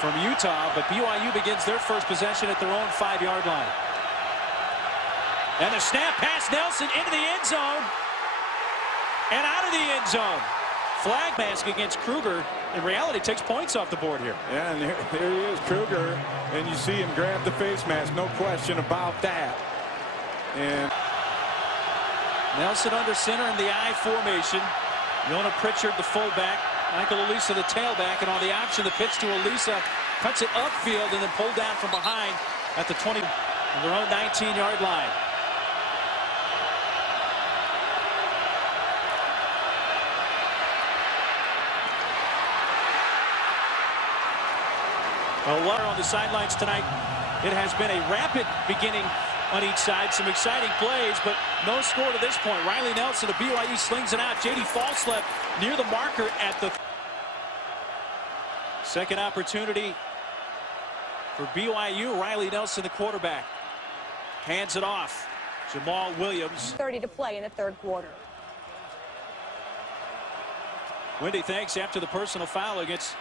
from Utah, but BYU begins their first possession at their own 5-yard line. And the snap pass, Nelson into the end zone and out of the end zone. Flag mask against Kruger. In reality, takes points off the board here. Yeah, and there he is, Kruger, and you see him grab the face mask. No question about that. And Nelson under center in the I formation. Yona Pritchard, the fullback. Michael Alisa, the tailback, and on the option, the pitch to Alisa, cuts it upfield and then pulled down from behind at the 20, on their own 19-yard line. Well, on the sidelines tonight, it has been a rapid beginning on each side. Some exciting plays, but no score to this point. Riley Nelson of BYU slings it out. J.D. Falslep near the marker at the second opportunity for BYU. Riley Nelson, the quarterback, hands it off. Jamal Williams. 30 to play in the third quarter. Wendy, thanks. After the personal foul against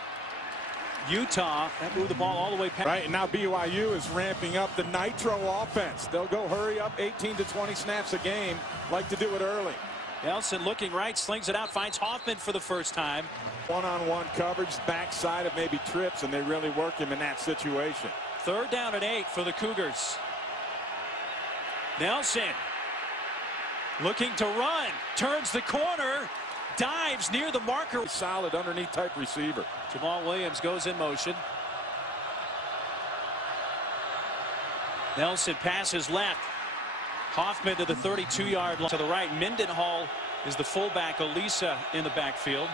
Utah, that moved the ball all the way past. right, and now BYU is ramping up the nitro offense. They'll go hurry up 18 to 20 snaps a game, like to do it early. Nelson looking right, slings it out, finds Hoffman for the first time. One-on-one coverage, backside of maybe trips, and they really work him in that situation. 3rd down and 8 for the Cougars. Nelson looking to run, turns the corner, dives near the marker. Solid underneath type receiver. Jamal Williams goes in motion. Nelson passes left. Hoffman to the 32-yard line. To the right, Mendenhall is the fullback. Alisa in the backfield.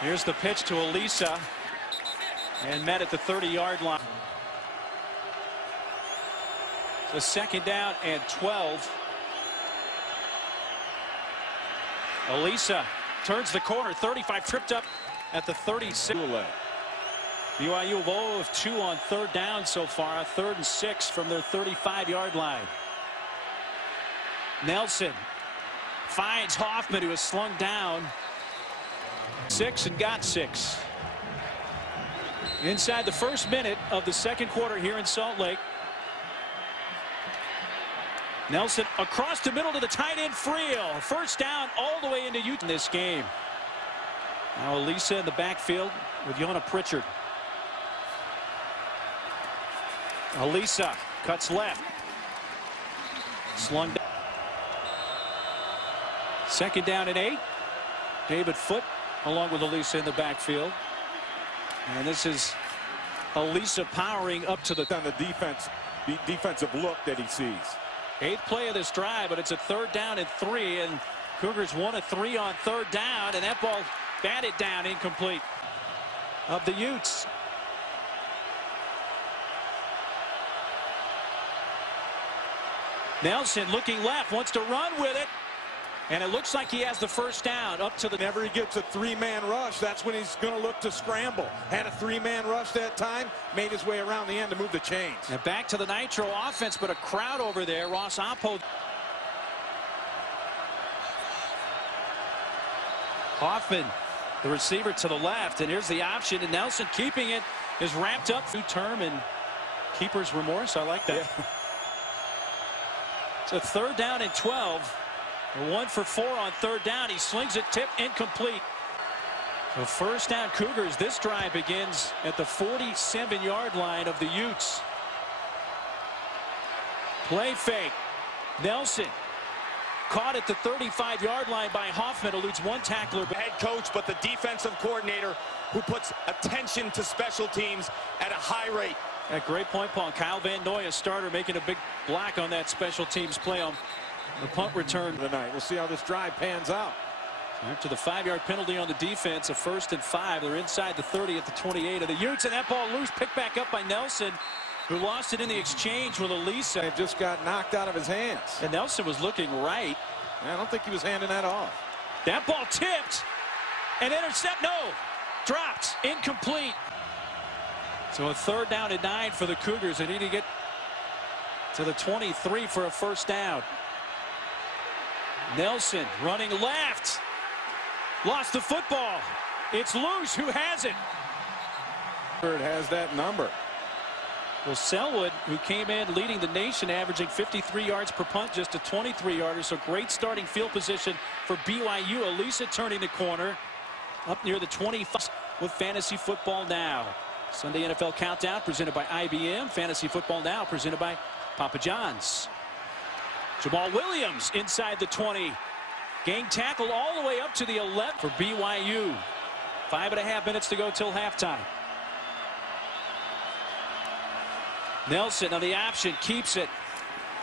Here's the pitch to Alisa, and met at the 30-yard line. So 2nd down and 12. Alisa turns the corner, 35, tripped up at the 36. BYU O of 2 on 3rd down so far, 3rd and 6 from their 35-yard line. Nelson finds Hoffman, who is slung down. 6 and got 6. Inside the first minute of the second quarter here in Salt Lake. Nelson across the middle to the tight end, Friel. 1st down all the way into Utah in this game. Now Alisa in the backfield with Yona Pritchard. Alisa cuts left. Slung down. 2nd down and 8. David Foote along with Alisa in the backfield. And this is Alisa powering up to the defensive look that he sees. 8th play of this drive, but it's a 3rd down and 3, and Cougars 1 of 3 on 3rd down, and that ball batted down, incomplete, of the Utes. Nelson looking left, wants to run with it, and it looks like he has the 1st down up to the. Whenever he gets a 3-man rush, that's when he's going to look to scramble. Had a 3-man rush that time, made his way around the end to move the chains. And back to the nitro offense, but a crowd over there. Ross Oppo. Hoffman, the receiver to the left, and here's the option, and Nelson keeping it is wrapped up. New term and keeper's remorse. I like that. Yeah. It's a 3rd down and 12. 1 for 4 on 3rd down. He slings it, tip, incomplete. So 1st down Cougars. This drive begins at the 47-yard line of the Utes. Play fake. Nelson caught at the 35-yard line by Hoffman. Eludes 1 tackler. Head coach, but the defensive coordinator who puts attention to special teams at a high rate. At great point, Paul. Kyle Van Noy, a starter, making a big block on that special teams play on the punt return tonight. We'll see how this drive pans out. After the 5-yard penalty on the defense, a 1st and 5. They're inside the 30 at the 28 of the Utes, and that ball loose, picked back up by Nelson, who lost it in the exchange with Alisa. It just got knocked out of his hands. And Nelson was looking right. I don't think he was handing that off. That ball tipped and intercept. No, dropped, incomplete. So a 3rd down and 9 for the Cougars. They need to get to the 23 for a 1st down. Nelson running left. Lost the football. It's loose. Who has it? It has that number. Well, Selwood, who came in leading the nation, averaging 53 yards per punt, just a 23-yarder. So great starting field position for BYU. Elisa turning the corner up near the 25 with Fantasy Football Now. Sunday NFL Countdown presented by IBM. Fantasy Football Now presented by Papa John's. Jamal Williams inside the 20. Gang tackle all the way up to the 11 for BYU. 5.5 minutes to go till halftime. Nelson on the option, keeps it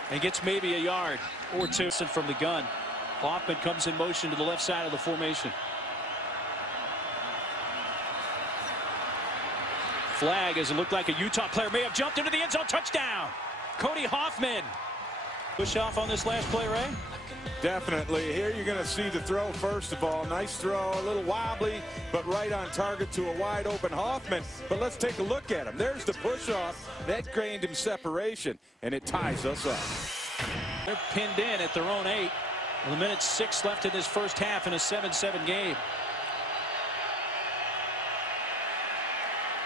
and gets maybe a yard or two from the gun. Hoffman comes in motion to the left side of the formation. Flag as it looked like a Utah player may have jumped into the end zone. Touchdown, Cody Hoffman. Push off on this last play, Ray? Definitely. Here you're going to see the throw first of all. Nice throw, a little wobbly, but right on target to a wide open Hoffman. But let's take a look at him. There's the push off. That gained him separation, and it ties us up. They're pinned in at their own 8. With a minute 6 left in this first half in a 7-7 game.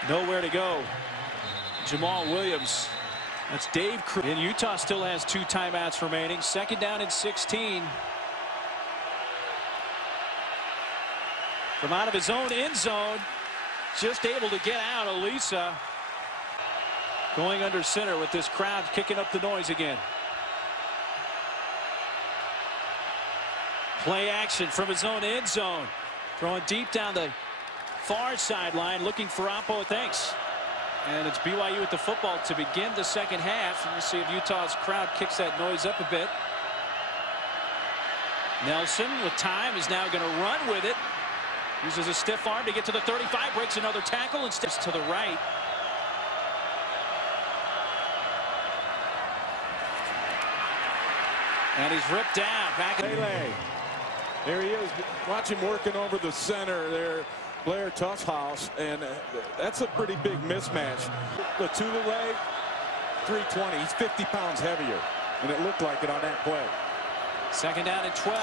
Nowhere to go. Jamal Williams. That's Dave Cruz. And Utah still has 2 timeouts remaining. 2nd down and 16. From out of his own end zone. Just able to get out. Elisa going under center with this crowd kicking up the noise again. Play action from his own end zone. Throwing deep down the far sideline looking for Oppo. Thanks. And it's BYU with the football to begin the second half. And we'll see if Utah's crowd kicks that noise up a bit. Nelson with time is now going to run with it. Uses a stiff arm to get to the 35. Breaks another tackle and steps to the right. And he's ripped down. Back in There he is. Watch him working over the center there. Blair Tuffhouse, and that's a pretty big mismatch. Latulele, 320. He's 50 pounds heavier, and it looked like it on that play. 2nd down and 12.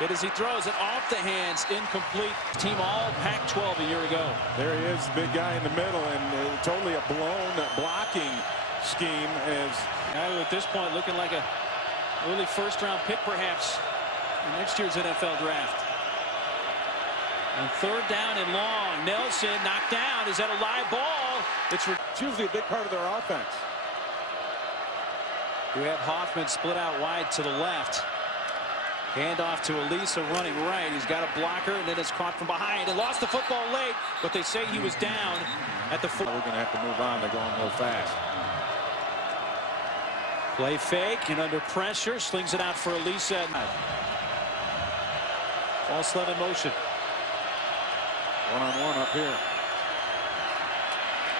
Hit as he throws it off the hands, incomplete. Team all Pac-12 a year ago. There he is, big guy in the middle, and totally a blown blocking scheme. As at this point looking like a early first-round pick, perhaps, in next year's NFL draft. And 3rd down and long. Nelson knocked down. Is that a live ball? It's usually a big part of their offense. We have Hoffman split out wide to the left. Hand off to Elisa running right. He's got a blocker, and then it's caught from behind. And lost the football late, but they say he was down at the foot. We're going to have to move on. They're going a little fast. Play fake and under pressure. Slings it out for Elisa. All sled in motion. One-on-one up here.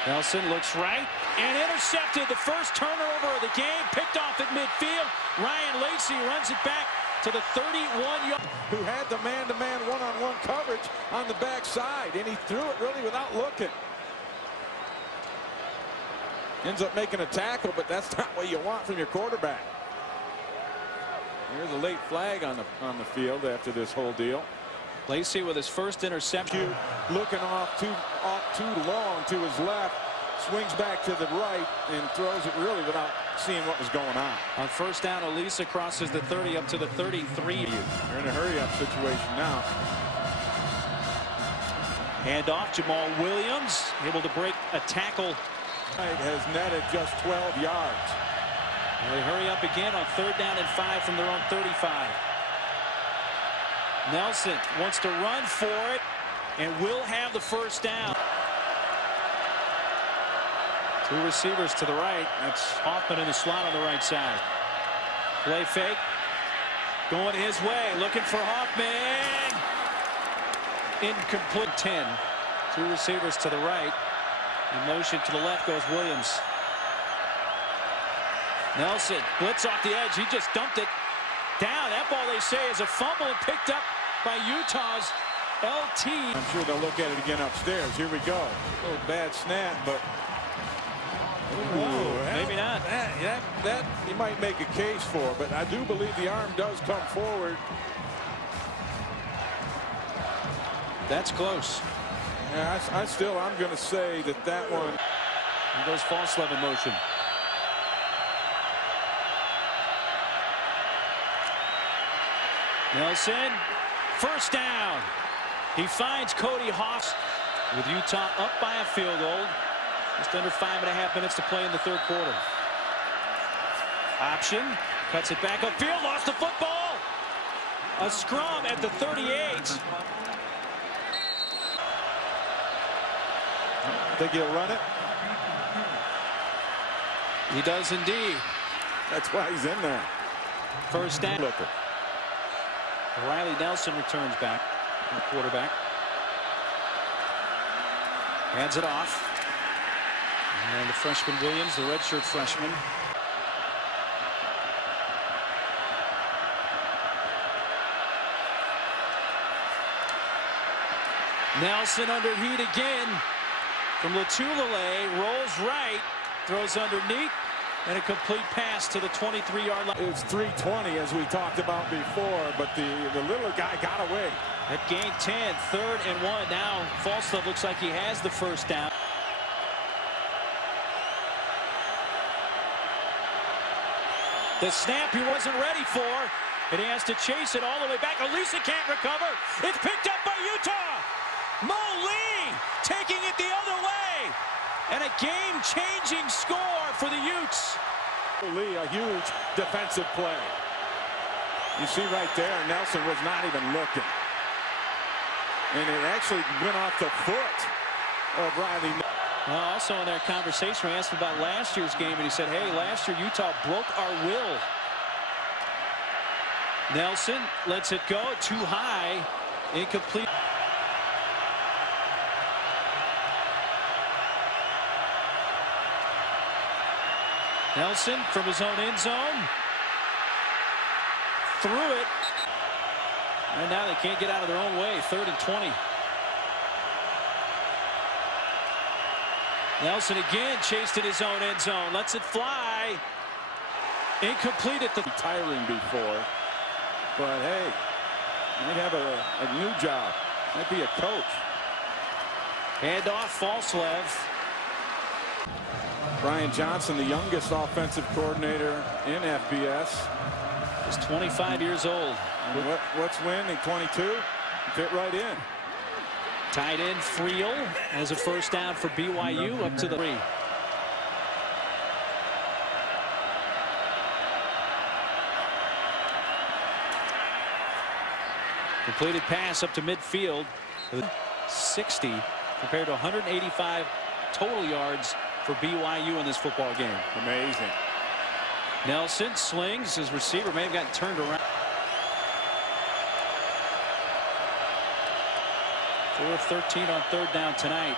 Nelson looks right and intercepted. The first turnover of the game, picked off at midfield. Ryan Lacey runs it back to the 31-yard. Who had the man-to-man one-on-one coverage on the backside, and he threw it really without looking. Ends up making a tackle, but that's not what you want from your quarterback. There's a late flag on the field after this whole deal. Lacey with his first interception. Looking off too long to his left. Swings back to the right and throws it really without seeing what was going on. On 1st down, Elisa crosses the 30 up to the 33. You're in a hurry-up situation now. Hand off, Jamal Williams able to break a tackle. Has netted just 12 yards. And they hurry up again on 3rd down and 5 from their own 35. Nelson wants to run for it and will have the 1st down. 2 receivers to the right. That's Hoffman in the slot on the right side. Play fake. Going his way. Looking for Hoffman. Incomplete. 10. 2 receivers to the right. In motion to the left goes Williams. Nelson blitz off the edge. He just dumped it down. That ball, they say, is a fumble and picked up by Utah's LT. I'm sure they'll look at it again upstairs. Here we go. A little bad snap, but maybe not. That you might make a case for, but I do believe the arm does come forward. That's close. Yeah, I'm going to say that one. He goes false level motion. Nelson, first down. He finds Cody Hoffs with Utah up by a field goal. Just under 5.5 minutes to play in the third quarter. Option, cuts it back upfield, lost the football. A scrum at the 38. Think he'll run it? He does indeed. That's why he's in there. First down. Riley Nelson returns back, the quarterback. Hands it off. And the freshman Williams, the redshirt freshman. Nelson under heat again from Latulele, rolls right, throws underneath, and a complete pass to the 23-yard line. It's 320 as we talked about before, but the little guy got away. At gain 10, 3rd and 1. Now Falstaff looks like he has the first down. The snap he wasn't ready for, and he has to chase it all the way back. Elisa can't recover. It's picked up by Utah. Mo Lee taking it the other way. And a game-changing score for the Utes. Lee, a huge defensive play. You see right there, Nelson was not even looking. And it actually went off the foot of Riley. Also in that conversation, we asked him about last year's game, and he said, hey, last year Utah broke our will. Nelson lets it go too high, incomplete. Nelson from his own end zone. Threw it. And now they can't get out of their own way. 3rd and 20. Nelson again chased in his own end zone. Lets it fly. Incomplete at the... Retiring before. But hey, might have a new job. Might be a coach. Handoff, Falslev. Brian Johnson, the youngest offensive coordinator in FBS. He's 25 years old. And what's win? 22? Fit right in. Tight end Friel has a first down for BYU up to the 3. Completed pass up to midfield. 60 compared to 185 total yards for BYU in this football game. Amazing. Nelson slings. His receiver may have gotten turned around. 4 of 13 on 3rd down tonight.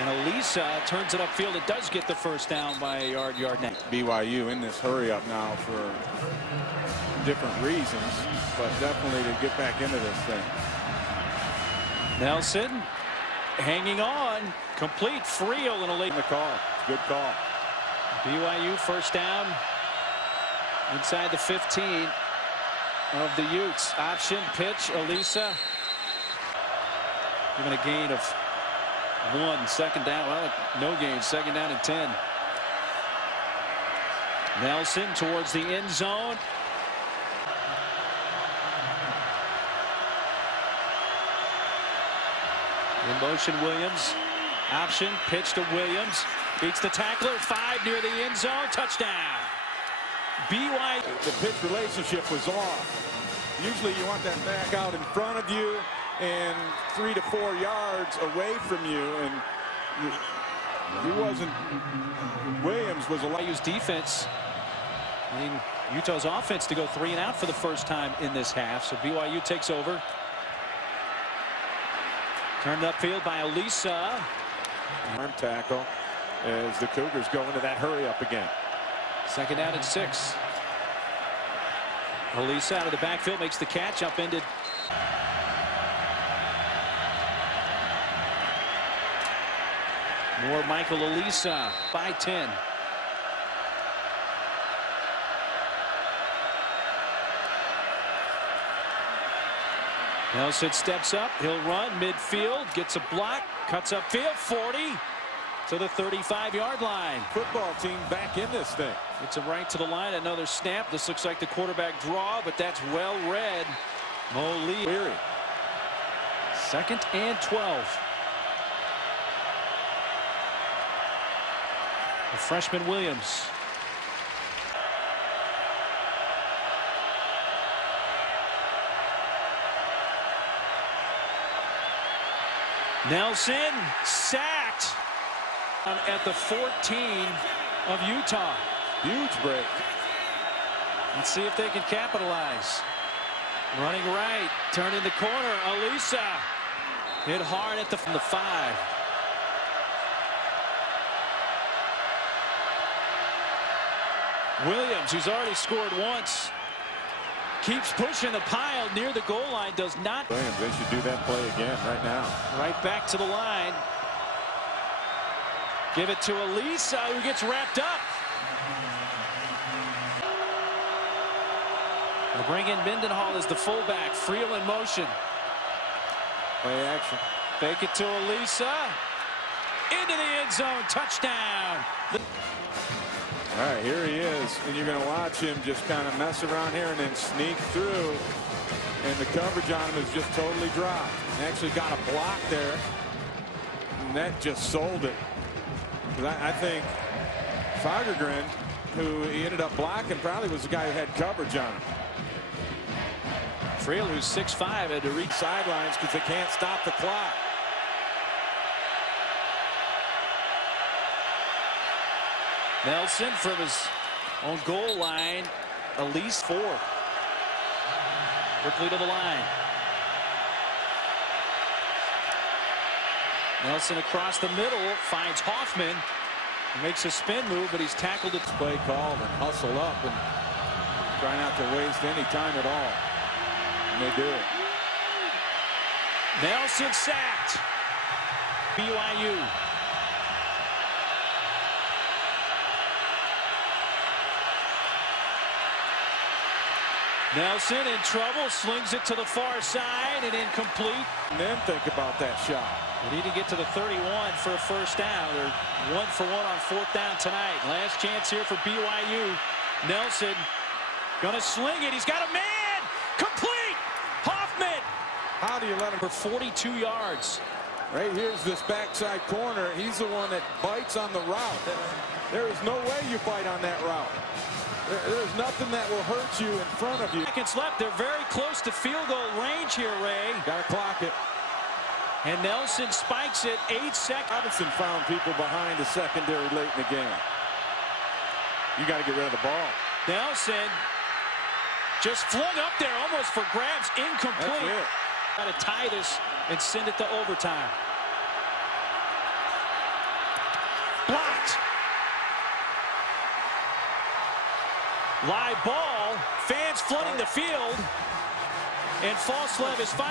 And Elisa turns it upfield. It does get the first down by a yard net. BYU in this hurry up now for different reasons, but definitely to get back into this thing. Nelson hanging on. Complete. Friel and a late call. Good call. BYU first down inside the 15 of the Utes. Option pitch. Elisa given a gain of 1. 2nd down. Well, no gain. 2nd down and 10. Nelson towards the end zone. In motion, Williams. Option pitch to Williams. Beats the tackler. 5 near the end zone. Touchdown. BYU. The pitch relationship was off. Usually you want that back out in front of you and 3 to 4 yards away from you, and he wasn't. Williams was BYU's defense. I mean, Utah's offense to go 3 and out for the first time in this half. So BYU takes over. Turned upfield by Elisa. Arm tackle as the Cougars go into that hurry up again. 2nd down and 6. Elisa out of the backfield makes the catch, upended. More Michael Elisa by 10. Nelson steps up. He'll run midfield. Gets a block. Cuts upfield. 40 to the 35-yard line. Football team back in this thing. Gets him right to the line. Another snap. This looks like the quarterback draw, but that's well read. Mo Lee. Weary. 2nd and 12. The freshman Williams. Nelson sacked at the 14 of Utah. Huge break. Let's see if they can capitalize. Running right, turning the corner. Alisa hit hard at the 5. Williams, who's already scored once, keeps pushing the pile near the goal line. Does not. Williams, they should do that play again right now. Right back to the line. Give it to Alisa, who gets wrapped up. They'll bring in Mendenhall as the fullback. Friel in motion. Play action. Fake it to Alisa. Into the end zone. Touchdown. All right, here he is. And you're going to watch him just kind of mess around here and then sneak through. And the coverage on him is just totally dry. He actually got a block there. And that just sold it. I think Fagergren, who he ended up blocking, probably was the guy who had coverage on him. Friel, who's 6'5", had to reach sidelines because they can't stop the clock. Nelson from his own goal line, at least 4. Quickly to the line. Nelson across the middle finds Hoffman. He makes a spin move, but he's tackled at play call and hustle up and try not to waste any time at all. And they do it. Nelson sacked. BYU. Nelson in trouble, slings it to the far side and incomplete. And then think about that shot. They need to get to the 31 for a first down. They're 1 for 1 on 4th down tonight. Last chance here for BYU. Nelson gonna sling it. He's got a man. Complete. Hoffman. How do you let him? For 42 yards. Right here's this backside corner. He's the one that bites on the route. There is no way you bite on that route. There's nothing that will hurt you in front of you. Seconds left. They're very close to field goal range here, Ray. Got to clock it. And Nelson spikes it. 8 seconds. Robinson found people behind the secondary late in the game. You got to get rid of the ball. Nelson just flung up there almost for grabs. Incomplete. That's it. Got to tie this and send it to overtime. Blocked. Live ball. Fans flooding the field. And Falslev is finally